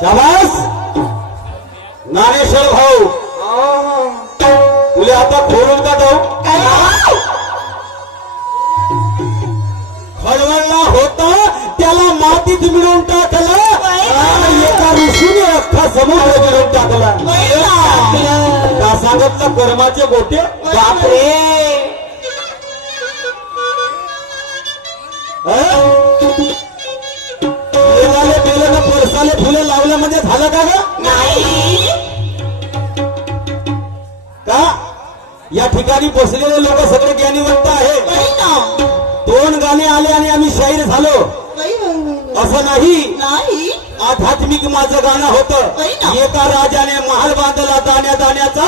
शाबास! ज्ञानेश्वर भाऊ. तुला आता खोलून का जाऊ? खळवळला होता त्याला मातीत मिळून टाकलं. एका ऋषीने अख्खा समुद्र मिळून टाकला. का सांगितलं कर्माचे गोटे? बापरे! केलं बेलानं परसाले फुलं लावल्यामध्ये म्हणजे झालं का ग? का? या ठिकाणी बसलेले लोक सगळे ज्ञानीवंत आहे. दोन गाणे आले आणि आम्ही शाहीर झालो. असं नाही. आध्यात्मिक माझं गाणं होतं. एका राजाने महाल बांधला जाण्या जाण्याचा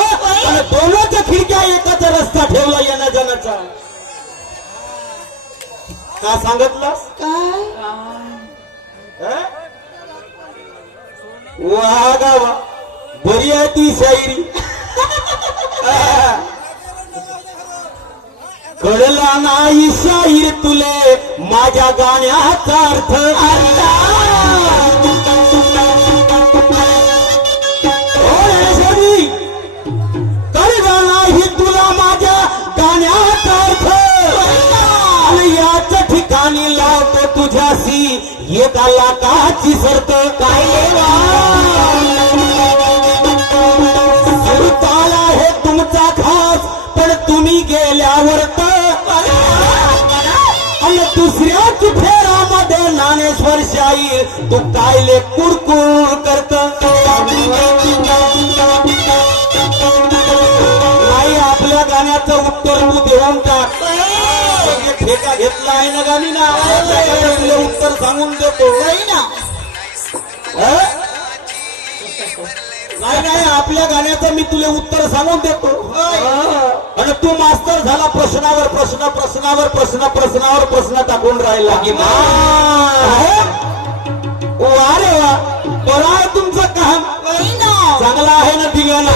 आणि दोनच खिडक्या एकच रस्ता ठेवला येण्या जाण्याचा. का सांगितलं? वा बरी आहे ती शायरी. कळला नाही शाहीर तुले. माझ्या गाण्याचा अर्थ आला एका लाखाची सरत काय सुरताला हे तुमचा खास पण तुम्ही गेल्यावर तर दुसऱ्याच फेरामध्ये नानेश्वर शाहीर तू कायले कुरकुर करत. नाही आपल्या गाण्याचं उत्तर तू देऊन टाक. ठेका घेतला आहे ना गाणी ना? तुला उत्तर सांगून देतो. हं? नाही नाही आपल्या गाण्याचं मी तुला उत्तर सांगून देतो. आणि तू मास्तर झाला प्रश्नावर प्रश्न प्रश्नावर प्रश्न प्रश्नावर प्रश्न टाकून राहिला. वा रे वा. बरं आहे तुमचं काम. चांगला आहे ना ठिकाणा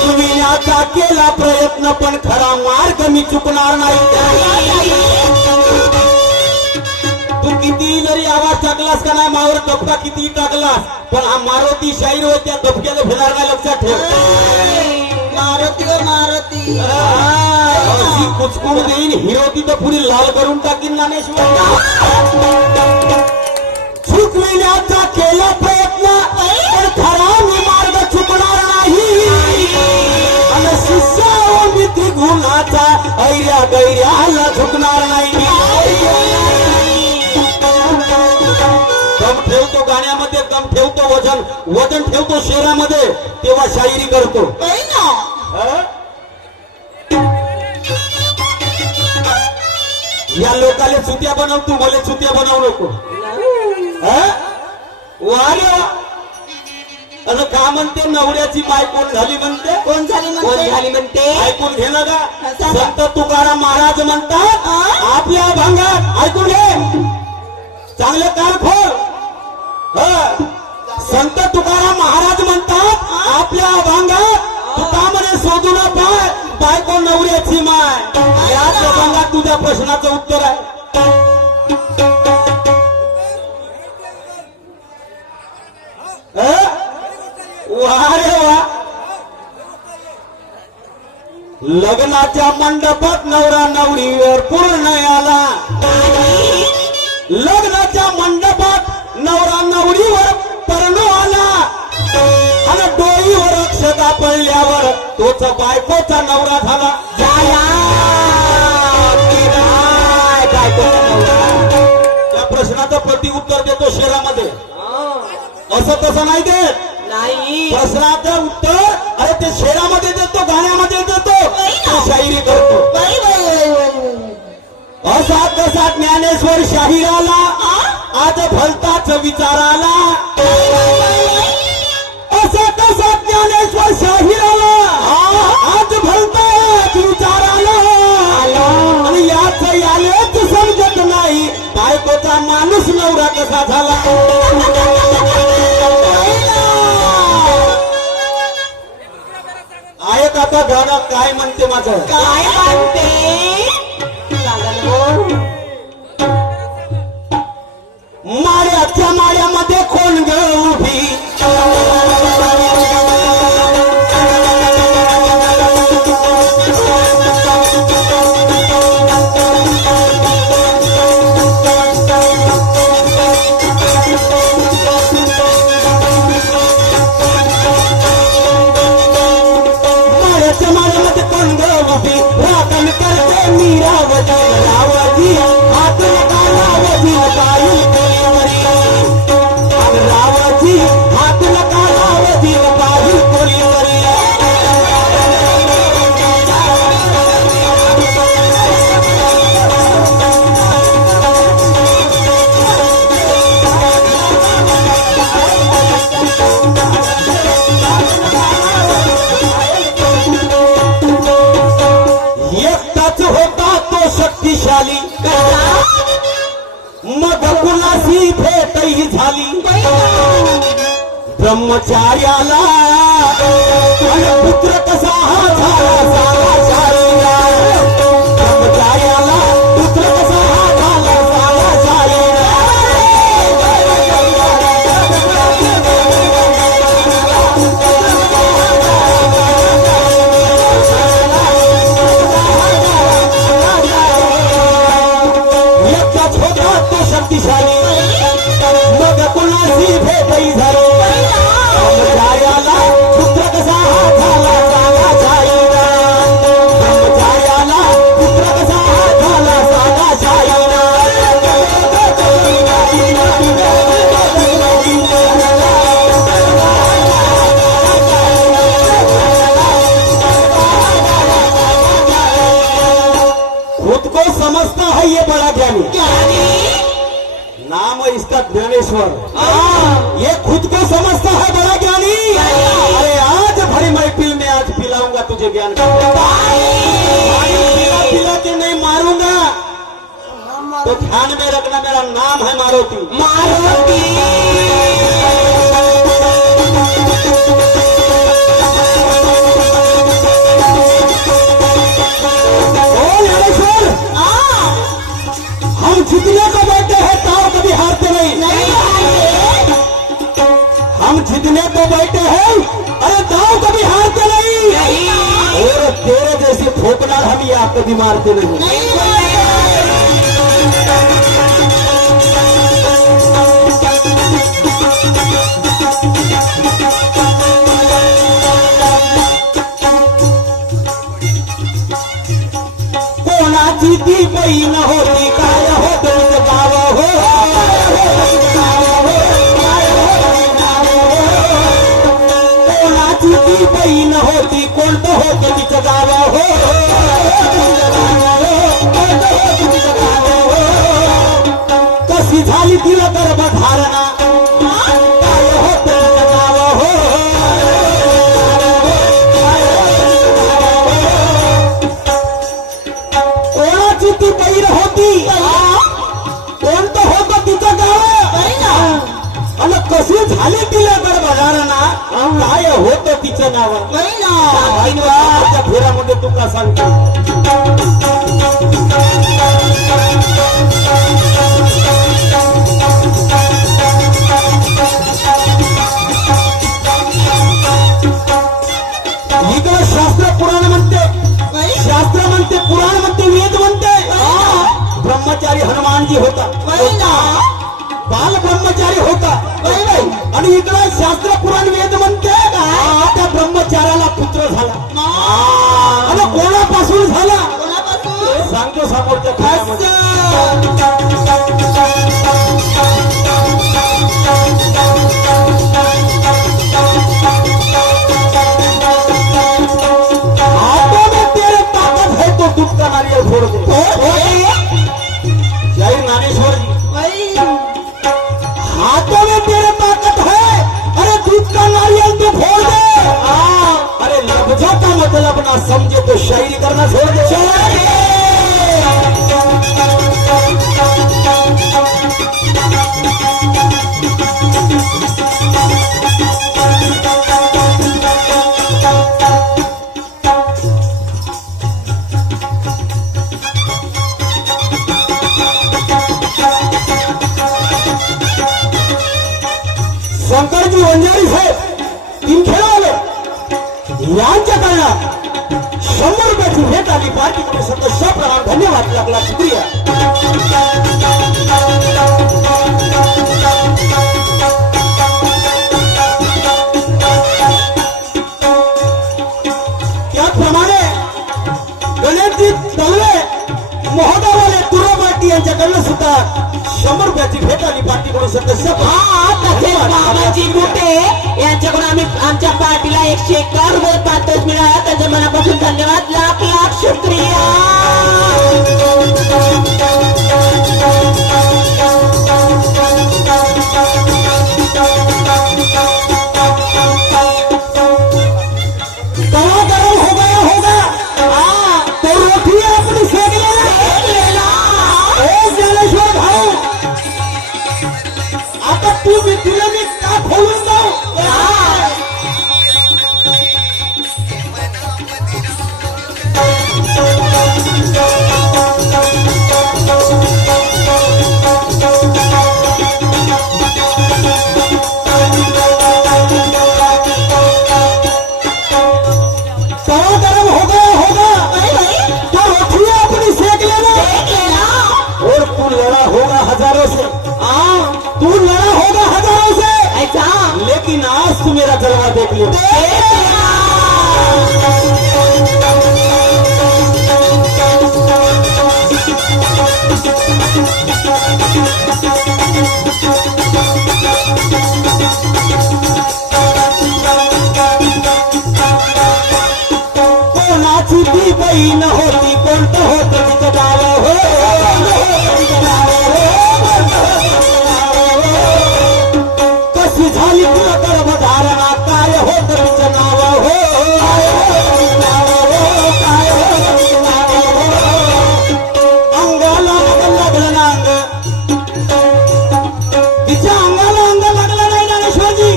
तुम्ही आता केला प्रयत्न पण खरा मार्ग मी चुकणार नाही. तू किती जरी आवाज टाकलास का नाही मावर कपका किती टाकलास पण हा मारुती शाहीर होत त्या कपक्याला फिरणार नाही लक्षात ठेव. मारुती ग मारुती. कुचकून देईन हिरो तिथं पुढे लाल करून टाकीन ज्ञानेश्वर. चुकविण्याचा केला प्रयत्न पण खरा त्रिगुणाचा ऐर्या गैर्याला झुकणार नाही दम ठेवतो गाण्यामध्ये दम ठेवतो वजन वजन ठेवतो शहरामध्ये तेव्हा शायरी करतो? या लोकाले चुत्या बनव तू मला चुत्या बनवू नको हं? असं का म्हणते? नवऱ्याची बाय कोण झाली म्हणते? कोण झाली कोण म्हणते झाली म्हणते? ऐकून घे ना का सांगा. संत तुकाराम महाराज म्हणतात हा? आपल्या भांगात ऐकून घे. चांगले कान खोल. हं. संत तुकाराम महाराज म्हणतात आपल्या भांगात तुका म्हणे शोधू ना पाय. बायको नवऱ्याची माय. याच भांगात तुझ्या प्रश्नाचं उत्तर आहे. रे वा लग्नाच्या मंडपात नवरा नवरीवर पूर्ण आला. लग्नाच्या मंडपात नवरा नवरीवर परणो आला. आणि डोईवर अक्षता पडल्यावर तोच बायकोचा नवरा झाला? त्या प्रश्नाचं प्रति उत्तर देतो शहरामध्ये. असं तसं नाही देत. नाही. प्रश्नाचं उत्तर अरे ते शेरामध्ये देतो गाण्यामध्ये देतो शाहिरी करतो. असा कसा ज्ञानेश्वर शाहिराला आज भलताच विचाराला. असा कसा ज्ञानेश्वर गाणं काय म्हणते माझं काय म्हणते. माळ्याच्या माळ्यामध्ये कोण ग उभी ब्रह्मचार्याला आणि पुत्र खुद को समझता है ये बड़ा ज्ञानी। नाम है इसका ज्ञानेश्वर। ये खुद को समझता है बड़ा ज्ञानी। अरे आज भरी महफिल में आज पिलाऊँगा तुझे ज्ञान पिला पिला के नहीं मारूँगा। तो ध्यान में रखना मेरा नाम है मारुति। मारुति। जितने को बैठे हैं ताव कभी हारते नहीं। हम जितने को बैठे हैं अरे दाव कभी हारते नहीं। और तेरे जैसे ठोकना हम ये आपको भी मारते नहीं कोणाची ती बहीण होती। हो, हो, हो, कशी झाली तिला गर्भधारणा काय होतं हो कोणाची ती होती? कशी झाली तिला गर्भधारणा काय होतं तिचं नाव? त्या फेऱ्यामध्ये तुका सांगतो इकडं शास्त्र पुराण म्हणते. शास्त्र म्हणते पुराण म्हणते वेद म्हणते. ब्रह्मचारी हनुमानजी होता. बाल ब्रह्मचारी होता. आणि इकडं शास्त्र पुराण वेद म्हणते त्या ब्रह्मचार्याला पुत्र झाला. आणि कोणापासून झाला? सांगतो समोरच्या करना समझो तो शायरी करना छोड़ दो शंकर जी वंजारी साहेब तीन खेळावले यांच्या कारणात शंभर रुपयाची भेट आली पार्टीकडे सदस्य प्रमाण धन्यवाद लागला शुक्रिया. त्याचप्रमाणे गणेशजी तलवे महोदयवाले तुरा पार्टी यांच्याकडनं सुद्धा शंभर रुपयाची भेट आली पार्टीकडून सदस्य हा तसेच मामाजी मोठे यांच्याकडून आम्ही आमच्या पार्टीला एकशे एकावन्न रुपये पाठच मिळाला. त्याच्या मनापासून धन्यवाद. लाख लाख शुक्रिया. हाँ तू लड़ा होगा हजारों से. ऐसा. लेकिन आज तू मेरा जलवा देख लिया कोणाची ती बहीण होती कोणतं होतं तिचं नाव हो कशी झाली तुला काय होतं तिचं नाव हो अंगाला अंग लागलं ना अंग तिच्या अंगाला अंग नाही ज्ञानेश्वरजी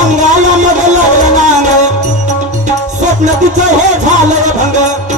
अंगाला मग लागलं ना अंग स्वप्न तिचं हे झालं भंग.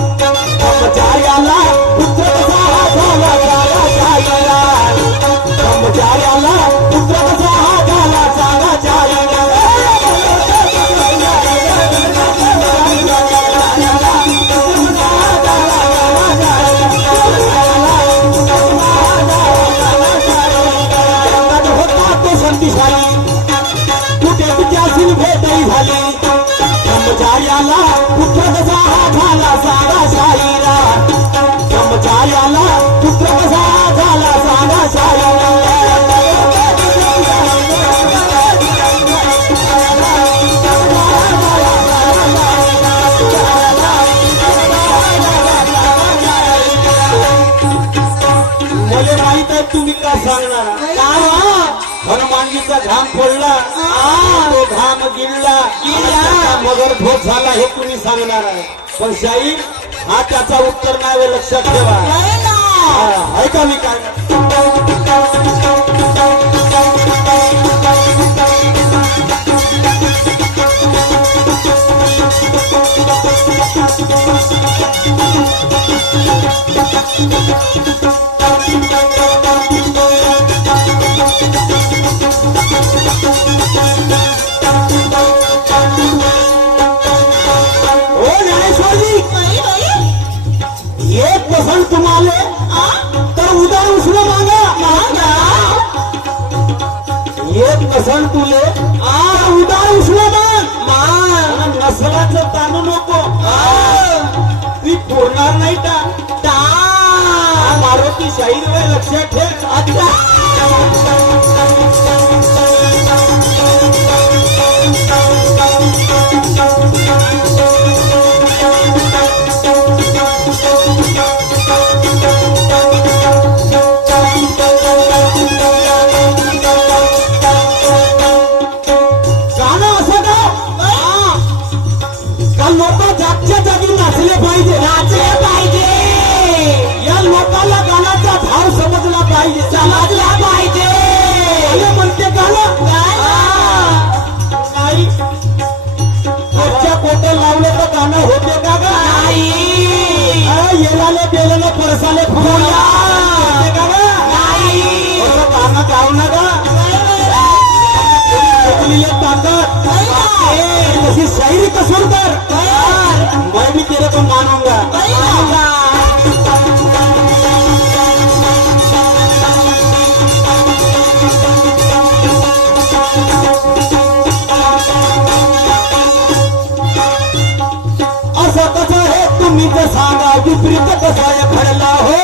तो गिळला मगर भोग झाला हे कुणी सांगणार आहे. पण शाही हा त्याचा उत्तर नाही हे लक्षात ठेवा. ऐका मी काय एक तुले आ उदा उचलू माग मान. नसलाचं ताणू नको. ती फोडणार नाही का? टा मारुती शाहीर लक्षात ठेव. अच्छा. कसूर कर मैं भी तेरे को मानूंगा असं कसं हे तुम्ही तर सांगा विपरीत कसा घडला हो.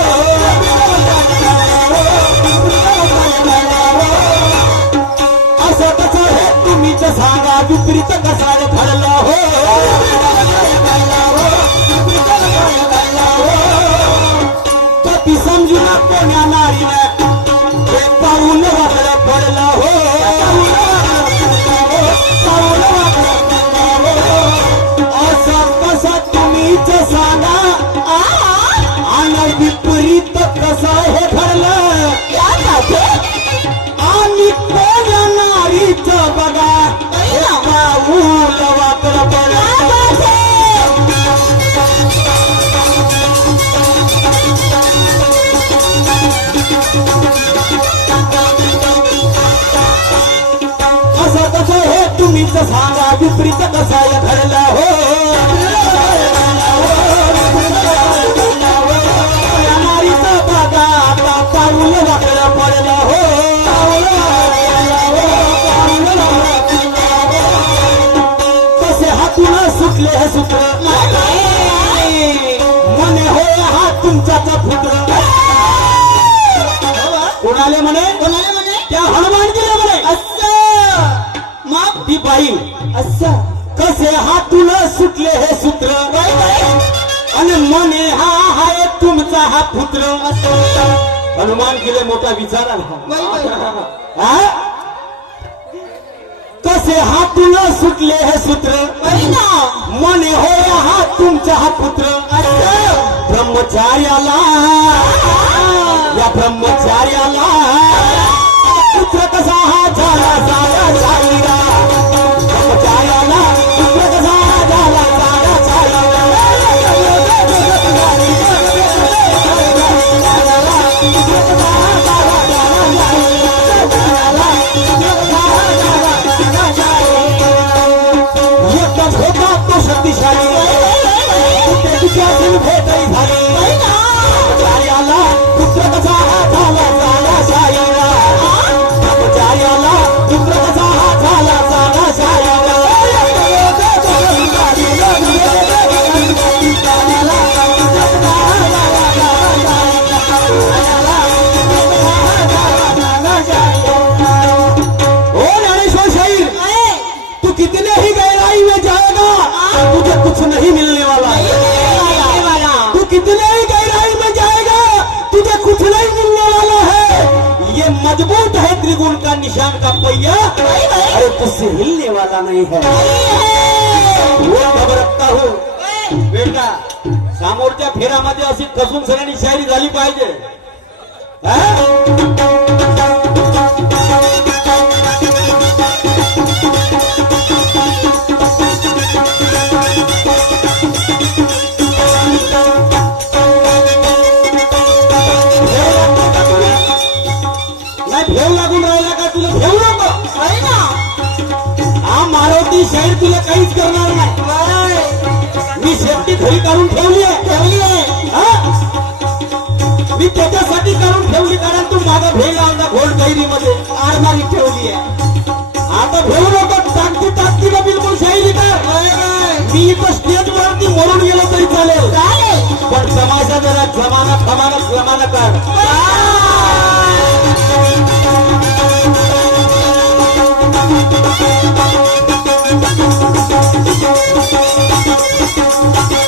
असं कसं हे तुम्ही तर सांगा विपरीत कसा कसं हे ठरलं आणि कोण्या नारीचं बघा? वाकडं असं कसं हे तुम्हीच सांगा विपरीत कसा घडला हो? सुटले हे सूत्र मने होय हा तुमचाच पुत्र कोणाले म्हणे? कोणाला म्हणे? त्या हनुमानजीला म्हणे. असं. मग ती बाई. असं. कसे हातून सुटले हे सूत्र. आणि मने हा हाय तुमचा हा पुत्र. हनुमान गेले मोठा विचार. आला. हा? कसे हातून सुटले हे सूत्र. मने होय हा तुमचा हा पुत्र. ब्रह्मचार्याला. या ब्रह्मचार्याला झाली पुत्र कसा हा झाला ब्रह्मचार्याला पुत्र कसा हा झाला कितने ही गहराई में जाएगा तुझे कुछ नहीं मिलने वाला। तू है त्रिगुण का निशान का पहिया अरे तुझसे हिलने वाला नहीं है। वो घबरता हो। बेटा समोरच्या फेरामध्ये अशी कसून सगळ्यांनी शायरी झाली पाहिजे। मारुती शाहीर तुला काहीच करणार नाही. मी शेपटी घरी काढून ठेवली आहे. ठेवली आहे. मी त्याच्यासाठी काढून ठेवली कारण तू माझा भेग लावला घोड कैरीमध्ये. आरमारी ठेवली आहे. आता भेऊ नको टाकती टाकती ना बिलकुल शाहिरी कर मी इथं स्टेज वरती मरून गेलो तरी चालेल. पण तमाशा जरा जमाना थमाना जमाना कर Música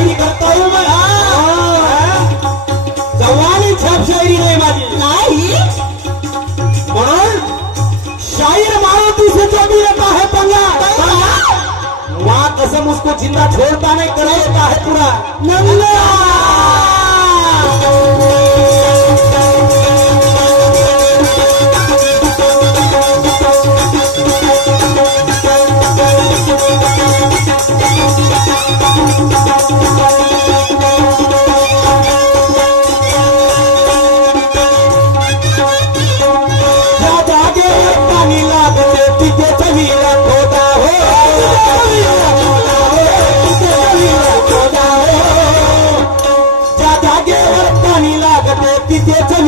शायरी करता हूँ. मैं जवानी छाप शायरी नाही माझी. म्हणून शाहीर मारुती से जो भी रहता है पंगा हम उसको जिंदा छोड़ता नहीं कर देता है पूरा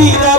Navidad.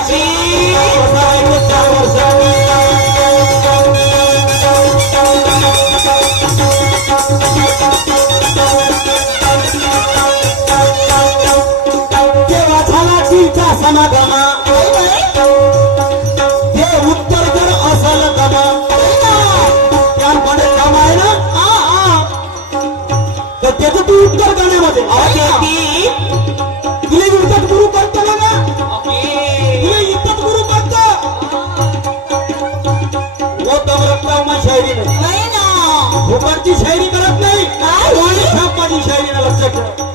आहे शायरी नाही. घुमरची शायरी करत नाही. शायरीला लक्षात ठेवा.